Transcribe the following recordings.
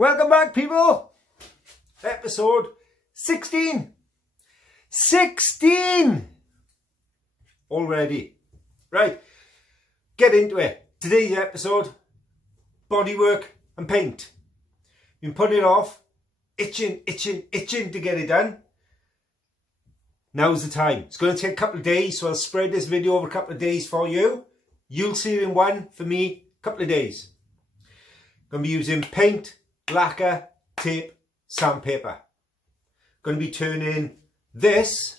Welcome back, people. Episode 16. 16 already. Right, get into it. Today's episode, bodywork and paint. Been putting it off, itching to get it done. Now's the time. It's going to take a couple of days, so I'll spread this video over a couple of days for you. You'll see it in one, for me, a couple of days. Going to be using paint, lacquer, tape, sandpaper. Going to be turning this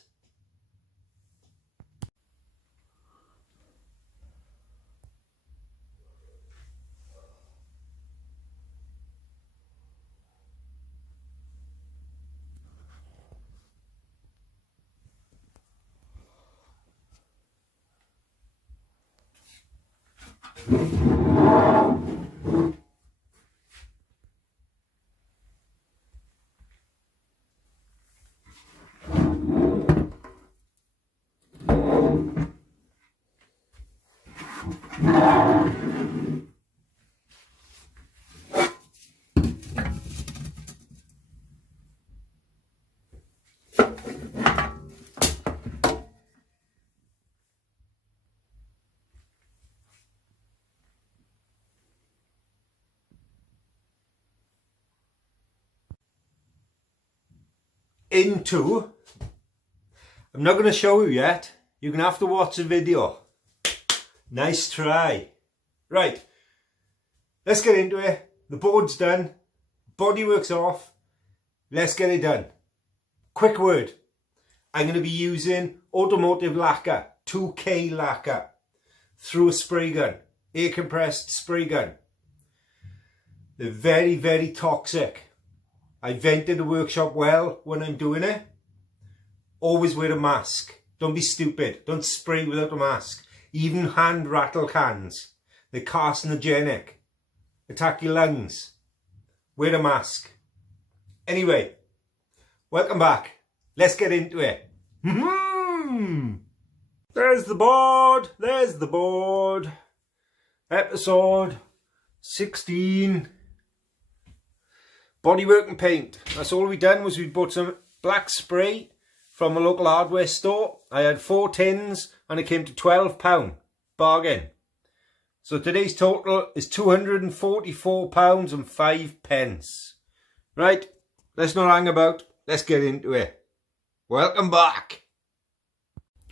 into, I'm not going to show you yet, you're going to have to watch the video. Nice try. Right, let's get into it. The board's done, bodywork's off, let's get it done. Quick word, I'm going to be using automotive lacquer, 2K lacquer, through a spray gun, air compressed spray gun. They're very toxic. I vented the workshop well when I'm doing it. Always wear a mask. Don't be stupid. Don't spray without a mask. Even hand rattle cans. They're carcinogenic. Attack your lungs. Wear a mask. Anyway, welcome back. Let's get into it. There's the board. There's the board. Episode 16. Bodywork and paint. That's all we done was we bought some black spray from a local hardware store. I had 4 tins and it came to £12. Bargain. So today's total is £244 and 5 pence. Right, let's not hang about. Let's get into it. Welcome back.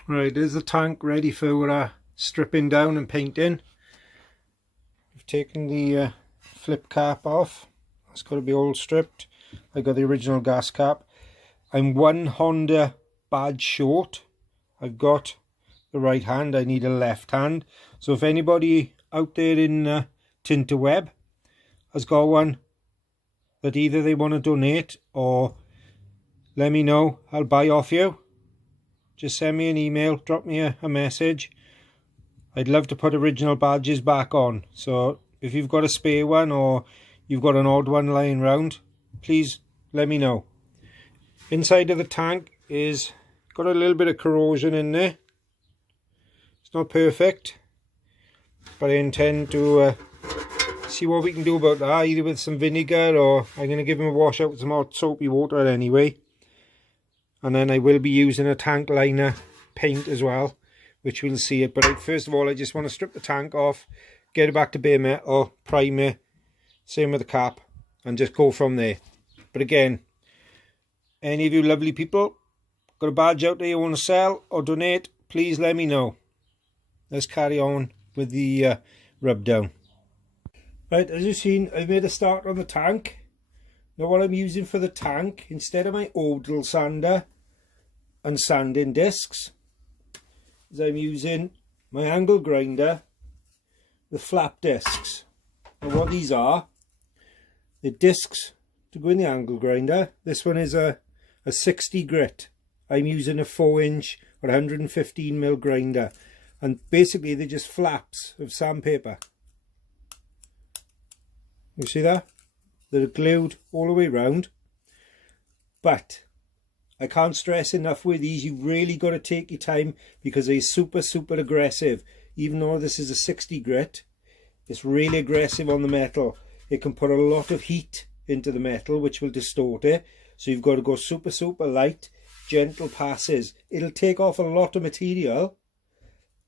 Right, there's the tank ready for stripping down and painting. We've taken the flip cap off. It's got to be all stripped. I got the original gas cap. I'm one Honda badge short. I've got the right hand. I need a left hand. So if anybody out there in Tinterweb has got one that either they want to donate or let me know, I'll buy off you. Just send me an email, drop me a message. I'd love to put original badges back on. So if you've got a spare one or you've got an odd one lying around, please let me know. Inside of the tank is got a little bit of corrosion in there. It's not perfect, but I intend to see what we can do about that, either with some vinegar or I'm going to give them a wash out with some hot soapy water anyway. And then I will be using a tank liner paint as well, which we'll see it. But first of all, I just want to strip the tank off, get it back to bare metal, prime it, same with the cap, and just go from there. But again, any of you lovely people got a badge out there you want to sell or donate, please let me know. Let's carry on with the rub down. Right, as you've seen, I've made a start on the tank. Now what I'm using for the tank, instead of my Odal sander and sanding discs, is I'm using my angle grinder with flap discs. And what these are, the discs to go in the angle grinder. This one is a 60 grit. I'm using a 4-inch or 115mm grinder, and basically they're just flaps of sandpaper. You see that? They're glued all the way around. But I can't stress enough with these, you've really got to take your time because they're super aggressive. Even though this is a 60 grit, it's really aggressive on the metal. It can put a lot of heat into the metal, which will distort it. So you've got to go super, super light, gentle passes. It'll take off a lot of material,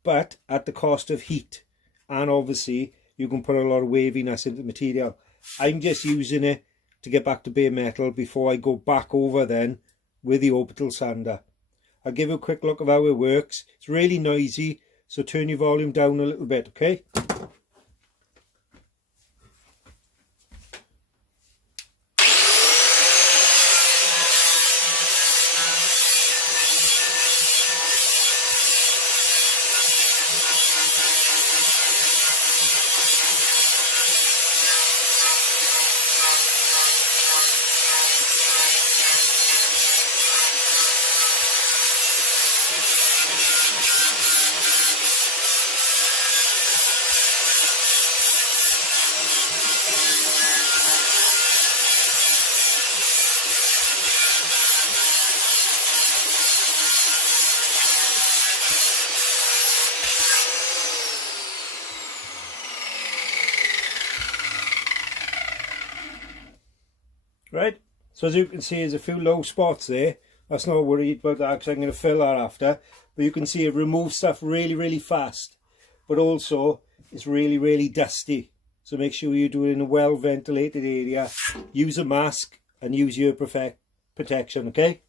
but at the cost of heat. And obviously, you can put a lot of waviness into the material. I'm just using it to get back to bare metal before I go back over then with the orbital sander. I'll give you a quick look of how it works. It's really noisy, so turn your volume down a little bit, okay? Right, so as you can see, there's a few low spots there. That's not worried about that because I'm going to fill that after. But you can see it removes stuff really, really fast. But also, it's really, really dusty. So make sure you do it in a well-ventilated area. Use a mask and use your protection, okay?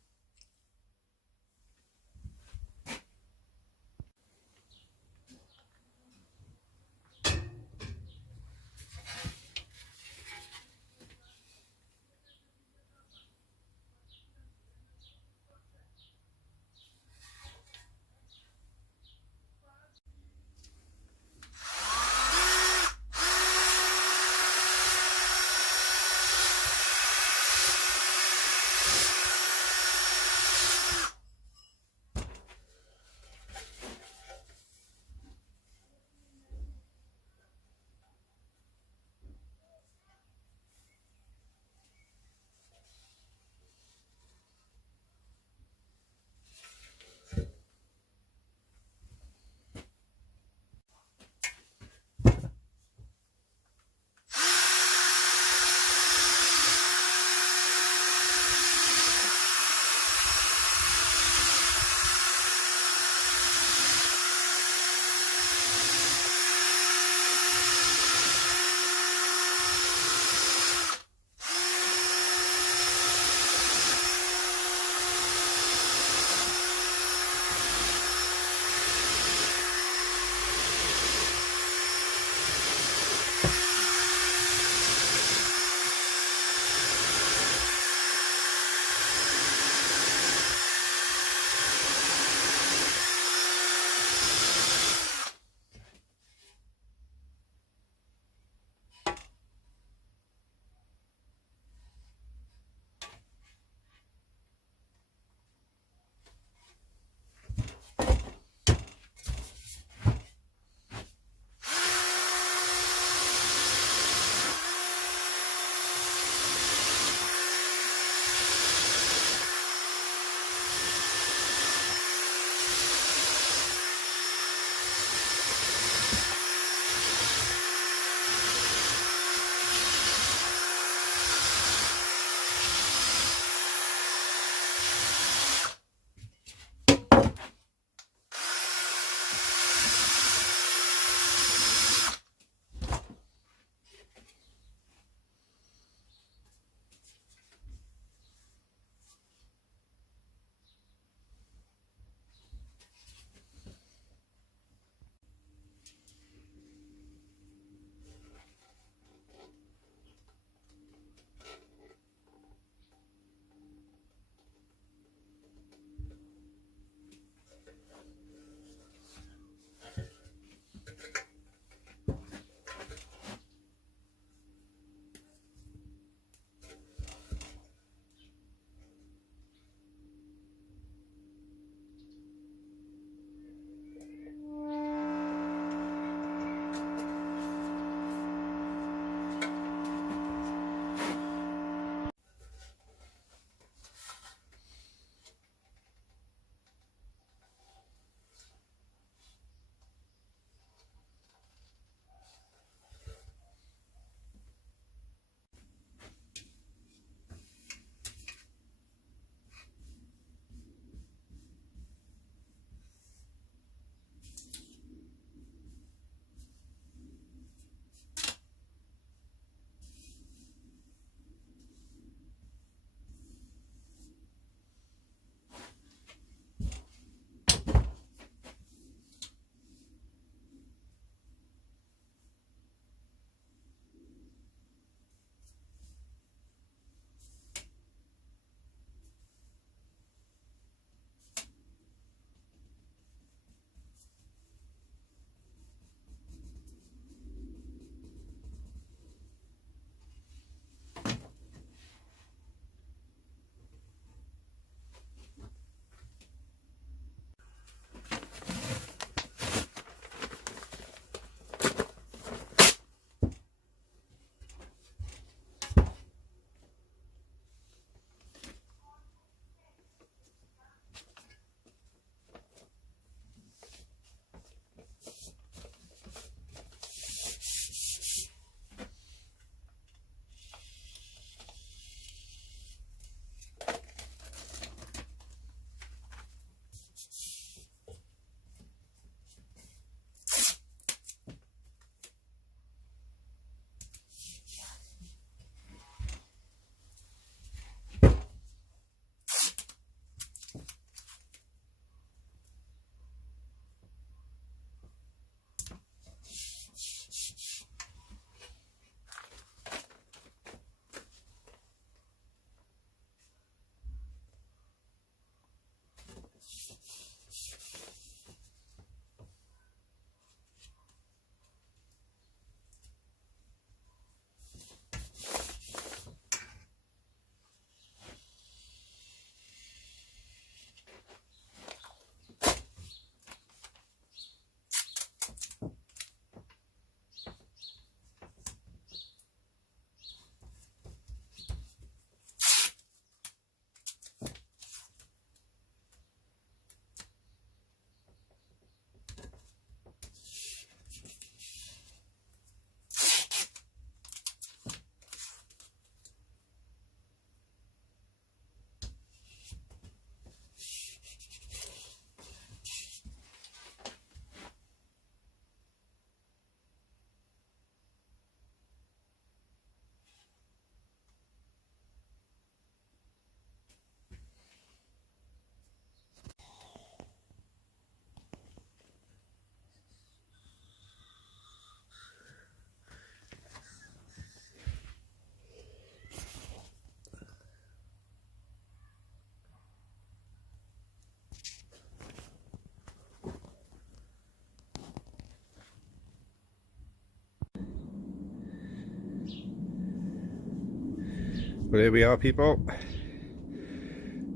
Well, here we are, people.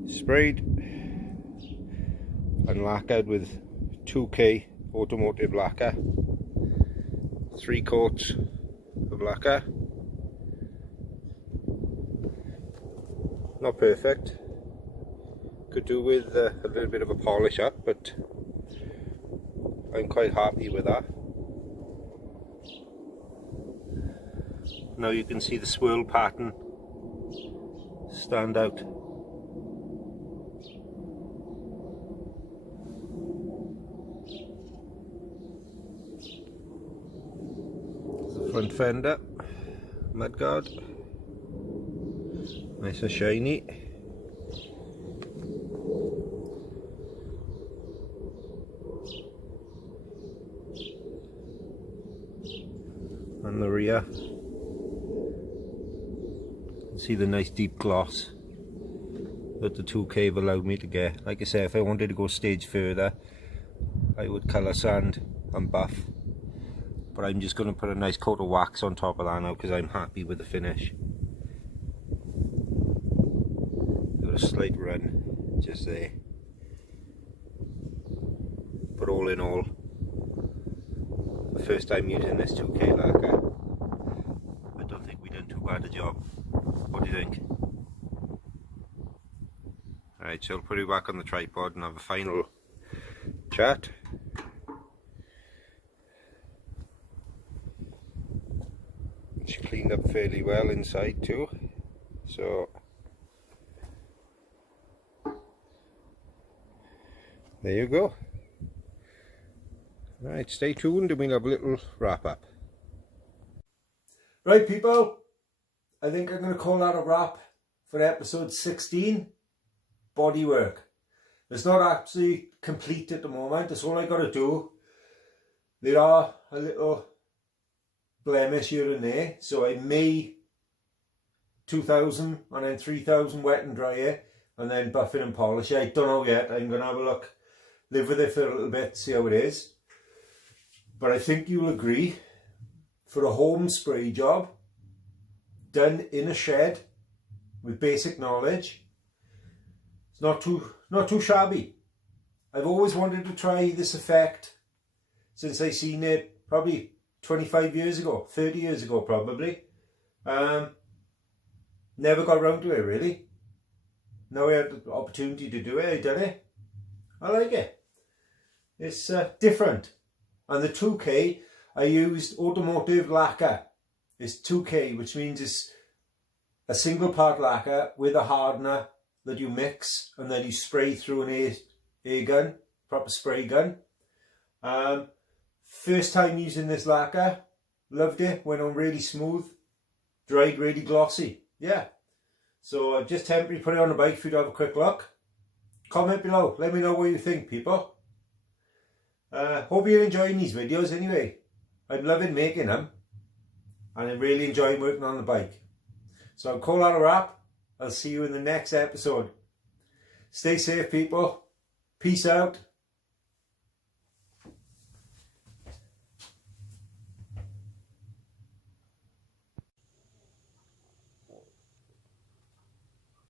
Sprayed and lacquered with 2K automotive lacquer. 3 coats of lacquer. Not perfect. Could do with a little bit of a polish up, but I'm quite happy with that. Now you can see the swirl pattern stand out. The front fender, mudguard, nice and shiny. And the rear, you can see the nice deep gloss that the 2K have allowed me to get. Like I say, if I wanted to go a stage further, I would colour sand and buff, but I'm just going to put a nice coat of wax on top of that now because I'm happy with the finish. Got a slight run just there, but all in all, the first time using this 2K lacquer, I don't think we done too bad a job. What do you think? Alright, so I'll put it back on the tripod and have a final chat. It's cleaned up fairly well inside too, so there you go. Right, stay tuned and we'll have a little wrap up. Right, people, I think I'm going to call that a wrap for episode 16, bodywork. It's not actually complete at the moment, that's all I got to do. There are a little blemish here and there, so I may 2000 and then 3000 wet and dry it and then buff it and polish it. I don't know yet, I'm going to have a look, live with it for a little bit, see how it is. But I think you'll agree, for a home spray job, done in a shed, with basic knowledge, it's not too shabby. I've always wanted to try this effect since I seen it probably 25 years ago, 30 years ago probably. Never got around to it really. Now I had the opportunity to do it, I done it. I like it. It's different. And the 2K, I used automotive lacquer. It's 2K, which means it's a single part lacquer with a hardener that you mix and then you spray through an air gun, proper spray gun. First time using this lacquer, loved it, went on really smooth, dried really glossy. Yeah, so I've just temporarily put it on the bike for you to have a quick look. Comment below, let me know what you think, people. Hope you're enjoying these videos anyway. I'm loving making them and I'm really enjoying working on the bike. So I'll call that a wrap. I'll see you in the next episode. Stay safe, people. Peace out.